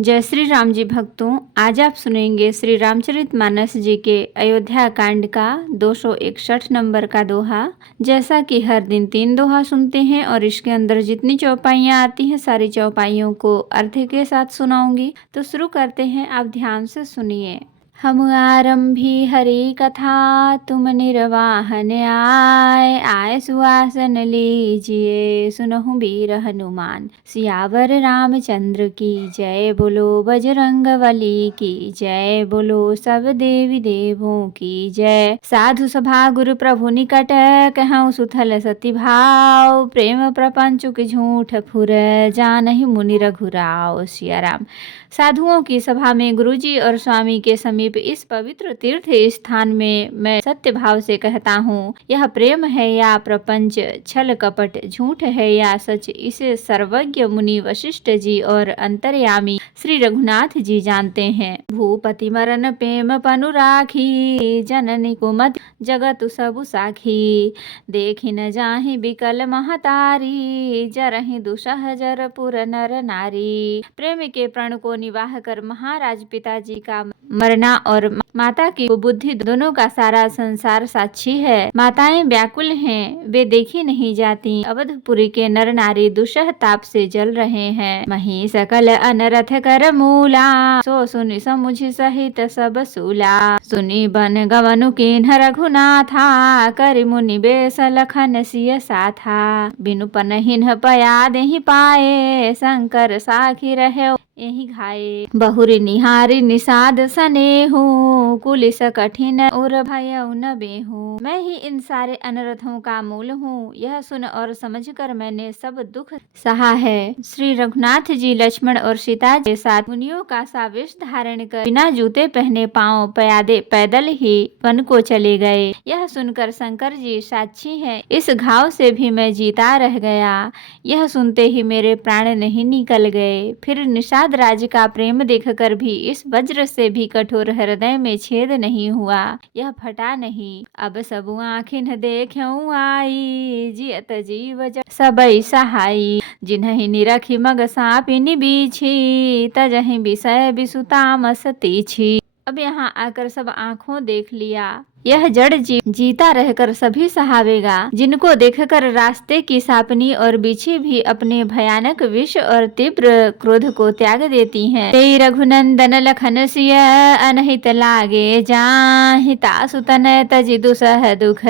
जय श्री राम जी भक्तों, आज आप सुनेंगे श्री रामचरितमानस जी के अयोध्या कांड का 261 नंबर का दोहा। जैसा कि हर दिन 3 दोहा सुनते हैं और इसके अंदर जितनी चौपाइयाँ आती हैं सारी चौपाइयों को अर्थ के साथ सुनाऊंगी। तो शुरू करते हैं, आप ध्यान से सुनिए। हम आरंभी हरि कथा, तुम निर्वाहन आए सुआसन लीजिए, सुनहु वीर हनुमान। सियावर रामचंद्र की जय, बोलो बजरंग बली की जय, बोलो सब देवी देवों की जय। साधु सभा गुरु प्रभु निकट, कहूँ सुथल सती भाव, प्रेम प्रपंचुक झूठ फुर, जानहि मुनि रघुराव। सिया राम। साधुओं की सभा में गुरुजी और स्वामी के समीप इस पवित्र तीर्थ स्थान में मैं सत्य भाव से कहता हूँ, यह प्रेम है या प्रपंच, छल कपट झूठ है या सच, इसे सर्वज्ञ मुनि वशिष्ठ जी और अंतर्यामी श्री रघुनाथ जी जानते हैं। भूपति मरण प्रेम पनु राखी, जननी कुमत जगत सबु साखी, देखी न जाहि बिकल महतारी, जरहि दुसह जरपुर नर नारी। प्रेम के प्रण को निवाह कर महाराज पिताजी का मरना और माता की बुद्धि दोनों का सारा संसार साक्षी है। माताएं व्याकुल हैं, वे देखी नहीं जाती। अवधपुरी के नर नारी दुसह ताप से जल रहे हैं। मही सकल अनरथ कर मूला, सो सुनि समुझि सहित सब सूला। सुनि बन गवनु कीन्ह रघुनाथा, करि मुनि बेस लखन सिय साथा। बिनु पनहिन्ह पया देहि पाए, शंकर साखी रहे यही घाये। बहुरी निहारी निषाद सनेहू, कुलिस कठिन उर भयउ न बेहू। मैं ही इन सारे अनर्थों का मूल हूँ, यह सुन और समझकर मैंने सब दुख सहा है। श्री रघुनाथ जी लक्ष्मण और सीता के साथ मुनियों का सा वेश धारण कर बिना जूते पहने पांव प्यादे पैदल ही वन को चले गए। यह सुनकर शंकर जी साक्षी हैं, इस घाव से भी मैं जीता रह गया। यह सुनते ही मेरे प्राण नहीं निकल गए। फिर निषाद राज का प्रेम देखकर भी इस वज्र से भी कठोर हृदय में छेद नहीं हुआ, यह फटा नहीं। अब सब आँखिन देखऊं आई, जियत जीव सबई सहाई। जिन्हि निरखी मग सापिनी बीछी, तजहि विषय विसुतामस तीछी। अब यहाँ आकर सब आँखों देख लिया, यह जड़ जीव जीता रहकर सभी सहावेगा। जिनको देखकर रास्ते की सापनी और बिछी भी अपने भयानक विष और तीव्र क्रोध को त्याग देती हैं। ते रघुनंदन लखन सिय, अनहित लागे जाहि, तासु तनय तजि दुसह दुख,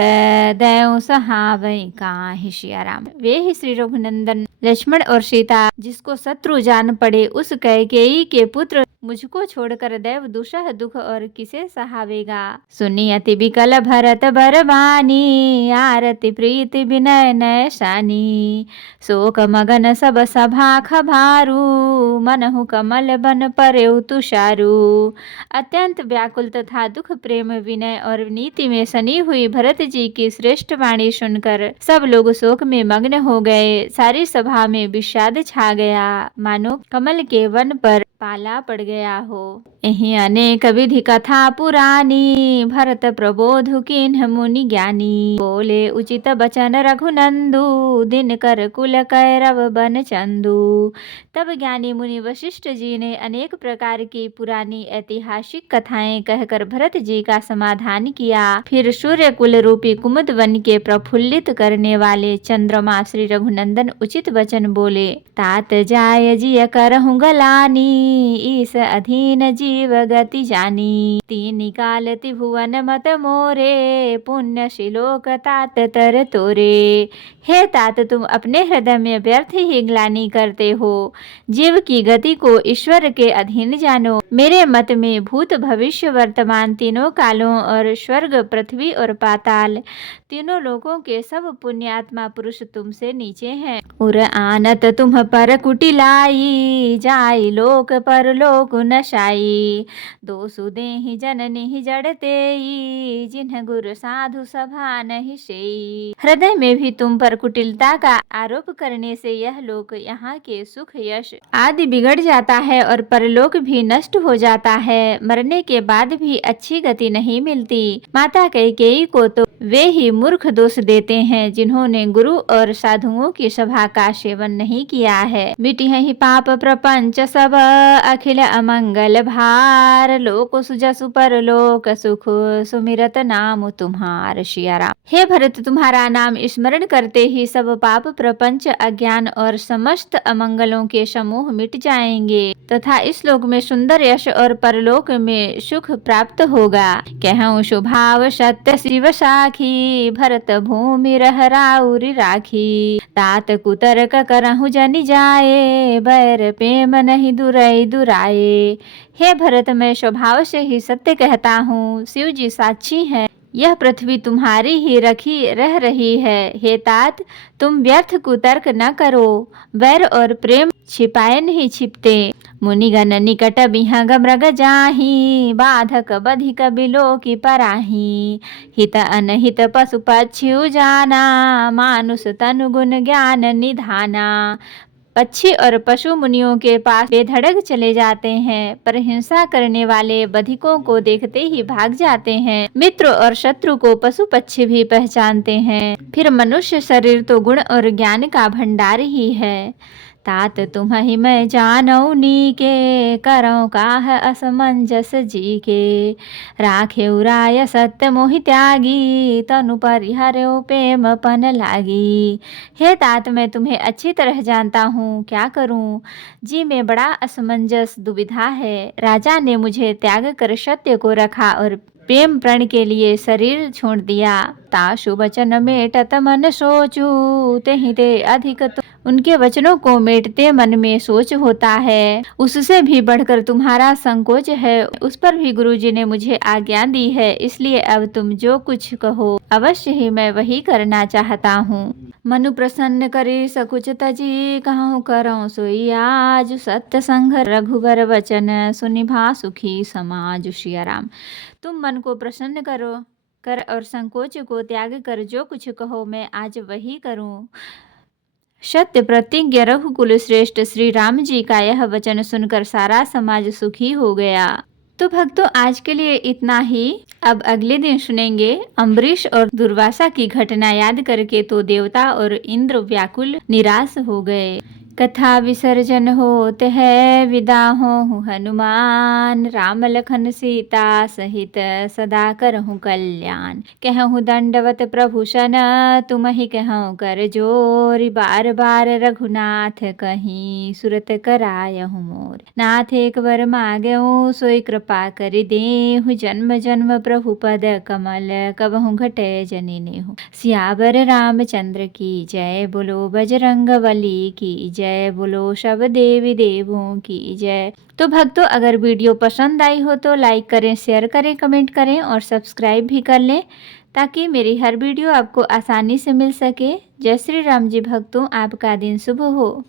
दयौ सहावै काहि। सिया राम। वे ही श्री रघुनंदन लक्ष्मण और सीता, जिसको शत्रु जान पड़े, उस कैकेयी के पुत्र मुझको छोड़कर दैव दुसह दुख और किसे सहावेगा। सुनी अति विकल भरत बरबानी, आरती प्रीति विनय नैशानी। शोक मगन सब सभा खभारू, मनहु कमल बन परेउ तुषारू। अत्यंत व्याकुल तथा दुख प्रेम विनय और नीति में सनी हुई भरत जी की श्रेष्ठ वाणी सुनकर सब लोग शोक में मग्न हो गए। सारी सभा में विषाद छा गया, मानो कमल के वन पर पाला पड़ गया हो। यही अनेक विधि कथा पुरानी, भरत प्रबोध कीन्ह मुनि ज्ञानी। बोले उचित बचन रघुनंदु, दिन कर कुल कैरव बन चंदू। तब ज्ञानी मुनि वशिष्ठ जी ने अनेक प्रकार की पुरानी ऐतिहासिक कथाएं कहकर भरत जी का समाधान किया। फिर सूर्य कुल रूपी कुमुद वन के प्रफुल्लित करने वाले चंद्रमा श्री रघुनंदन उचित वचन बोले। तात जाय जिय करहु गलानी, ईस अधीन जीव गति जानी। तीन काल त्रिभुवन मत मोरे, पुण्य शिलोक तात तर तोरे। हे तात, तुम अपने हृदय में व्यर्थ ही ग्लानि करते हो। जीव की गति को ईश्वर के अधीन जानो। मेरे मत में भूत भविष्य वर्तमान तीनों कालों और स्वर्ग पृथ्वी और पाताल तीनों लोकों के सब पुण्यात्मा पुरुष तुमसे नीचे हैं। उर आनत तुम पर कुटिलाई, जाई लोक पर लोक नशाई। दोसु देहि जननी जड़ते, जिन्ह गुरु साधु सभा नहीं सेई। हृदय में भी तुम पर कुटिलता का आरोप करने से यह लोक यहाँ के सुख यश आदि बिगड़ जाता है और परलोक भी नष्ट हो जाता है। मरने के बाद भी अच्छी गति नहीं मिलती। माता कैकेयी को तो वे ही मूर्ख दोष देते हैं, जिन्होंने गुरु और साधुओं की सभा का सेवन नहीं किया है। मिटी ही पाप प्रपंच सब, अखिल अमंगल भार, लोक सुजसु परलोक सुख, सुमिरत नाम तुम्हार। सिया राम। हे भरत, तुम्हारा नाम स्मरण करते ही सब पाप, प्रपंच, अज्ञान और समस्त अमंगलों के समूह मिट जाएंगे तथा इस लोक में सुंदर यश और परलोक में सुख प्राप्त होगा। कहूँ स्वभाव सत्य शिव साखी, भरत भूमि रह राउरी राखी। तात कुतर्क करहु जनि जाए, बैर प्रेम नहीं दुरई दुराए। हे भरत, मैं स्वभाव से ही सत्य कहता हूँ, शिव जी साक्षी हैं। यह पृथ्वी तुम्हारी ही रखी रह रही है। हे तात, तुम व्यर्थ कुतर्क न करो, वैर और प्रेम छिपाए नहीं छिपते। मुनिगण निकट बिहंग मृग जाहि, बाधक बधिक बिलो की पराही। हित अनहित पशु पक्षी जाना, मानुष तनु गुण ज्ञान निधाना। पक्षी और पशु मुनियों के पास बेधड़क चले जाते हैं, पर हिंसा करने वाले बधिकों को देखते ही भाग जाते हैं। मित्र और शत्रु को पशु पक्षी भी पहचानते हैं। फिर मनुष्य शरीर तो गुण और ज्ञान का भंडार ही है। तात तुम्हि मैं जानऊ नीके, करऊँ काह असमंजस जी के। राखे उराय सत्य मोहि त्यागी, तनु परिहर्यो प्रेम पन लागी। हे तात, मैं तुम्हें अच्छी तरह जानता हूँ, क्या करूँ जी में बड़ा असमंजस दुविधा है। राजा ने मुझे त्याग कर सत्य को रखा और प्रेम प्रण के लिए शरीर छोड़ दिया। ताशु वचन मेटत मन सोचू, तेहि ते अधिक तो उनके वचनों को मेटते मन में सोच होता है। उससे भी बढ़कर तुम्हारा संकोच है, उस पर भी गुरुजी ने मुझे आज्ञा दी है, इसलिए अब तुम जो कुछ कहो अवश्य ही मैं वही करना चाहता हूँ। मनु प्रसन्न करे सकुच तजी, कहूँ करऊँ सोई आज। सत्य संग रघुबर वचन, सुनिभा सुखी समाज। सिया राम। तुम मन को प्रसन्न करो कर और संकोच को त्याग कर जो कुछ कहो मैं आज वही करूं। सत्य प्रतिज्ञ रघुकुल श्रेष्ठ श्री राम जी का यह वचन सुनकर सारा समाज सुखी हो गया। तो भक्तों, आज के लिए इतना ही। अब अगले दिन सुनेंगे अम्बरीश और दुर्वासा की घटना याद करके तो देवता और इंद्र व्याकुल निराश हो गए। कथा विसर्जन होत है, विदा हों हनुमान। राम लखन सीता सहित सदा करहु कल्याण। कहूँ दंडवत प्रभु सन, तुमहि कहूँ कर जोर। बार बार रघुनाथ कहीं, सुरत करायहु मोर। नाथ एक वर मांगहु, सोई कृपा कर देहु। जन्म जन्म प्रभु पद कमल, कबहु घटे जनि नेहु। सियावर रामचंद्र की जय, बोलो बजरंग बली की जय, बोलो सब देवी देवों की जय। तो भक्तों, अगर वीडियो पसंद आई हो तो लाइक करें, शेयर करें, कमेंट करें और सब्सक्राइब भी कर लें, ताकि मेरी हर वीडियो आपको आसानी से मिल सके। जय श्री राम जी भक्तों, आपका दिन शुभ हो।